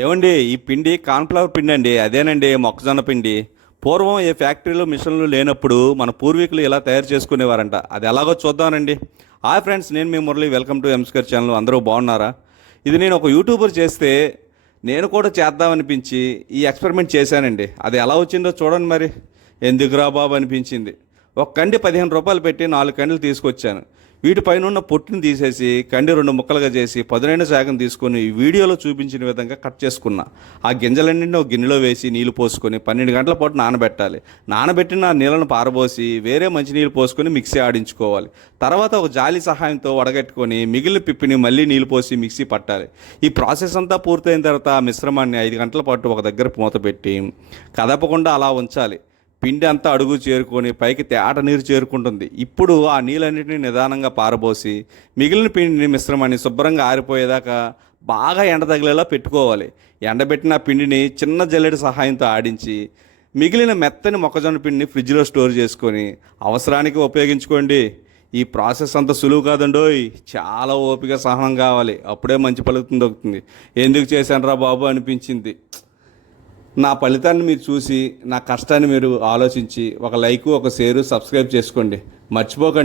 ఏమండి ఈ పిండి కార్న్‌ఫ్లవర్ పిండి అండి. అదేనండి మొక్కజొన్న పిండి. పూర్వం ఏ ఫ్యాక్టరీలు, మిషన్లు లేనప్పుడు మన పూర్వీకులు ఇలా తయారు చేసుకునేవారంట. అది ఎలాగో చూద్దామండి. హాయ్ ఫ్రెండ్స్, నేను మీ మురళి. వెల్కమ్ టు ఎంస్కర్ ఛానల్. అందరూ బాగున్నారా? ఇది నేను ఒక యూట్యూబర్ చేస్తే నేను కూడా చేద్దామనిపించి ఈ ఎక్స్పెరిమెంట్ చేశానండి. అది ఎలా వచ్చిందో చూడండి మరి. ఎందుకురా బాబు అనిపించింది. ఒక కండి రూ. 15 పెట్టి 4 కండ్లు తీసుకొచ్చాను. వీటిపైన ఉన్న పొట్టుని తీసేసి కండి 2 ముక్కలుగా చేసి పదునైన శాఖం తీసుకొని ఈ వీడియోలో చూపించిన విధంగా కట్ చేసుకున్నా. ఆ గింజలన్నింటినీ ఒక గిన్నెలో వేసి నీళ్లు పోసుకొని 12 గంటల పాటు నానబెట్టాలి. నానబెట్టిన ఆ నీళ్ళను పారబోసి వేరే మంచినీళ్ళు పోసుకొని మిక్సీ ఆడించుకోవాలి. తర్వాత ఒక జాలి సహాయంతో వడగట్టుకొని మిగిలిన పిప్పిని మళ్ళీ నీళ్ళు పోసి మిక్సీ పట్టాలి. ఈ ప్రాసెస్ అంతా పూర్తయిన తర్వాత ఆ మిశ్రమాన్ని 5 గంటల పాటు ఒక దగ్గర మూత పెట్టి కదపకుండా అలా ఉంచాలి. పిండి అంతా అడుగు చేరుకొని పైకి తేట నీరు చేరుకుంటుంది. ఇప్పుడు ఆ నీళ్ళన్నింటినీ నిదానంగా పారబోసి మిగిలిన పిండిని మిశ్రమాన్ని శుభ్రంగా ఆరిపోయేదాకా బాగా ఎండ తగిలేలా పెట్టుకోవాలి. ఎండబెట్టిన పిండిని చిన్న జల్లెడ సహాయంతో ఆడించి మిగిలిన మెత్తని మొక్కజొన్న పిండిని ఫ్రిడ్జ్లో స్టోర్ చేసుకొని అవసరానికి ఉపయోగించుకోండి. ఈ ప్రాసెస్ అంత సులువు కాదండోయ్. చాలా ఓపిక, సహనం కావాలి. అప్పుడే మంచి ఫలితం దొరుకుతుంది. ఎందుకు చేశానురా బాబు అనిపించింది. నా ఫలితాన్ని మీరు చూసి నా కష్టాన్ని మీరు ఆలోచించి ఒక లైక్, ఒక షేరు, సబ్స్క్రైబ్ చేసుకోండి. మర్చిపోకండి.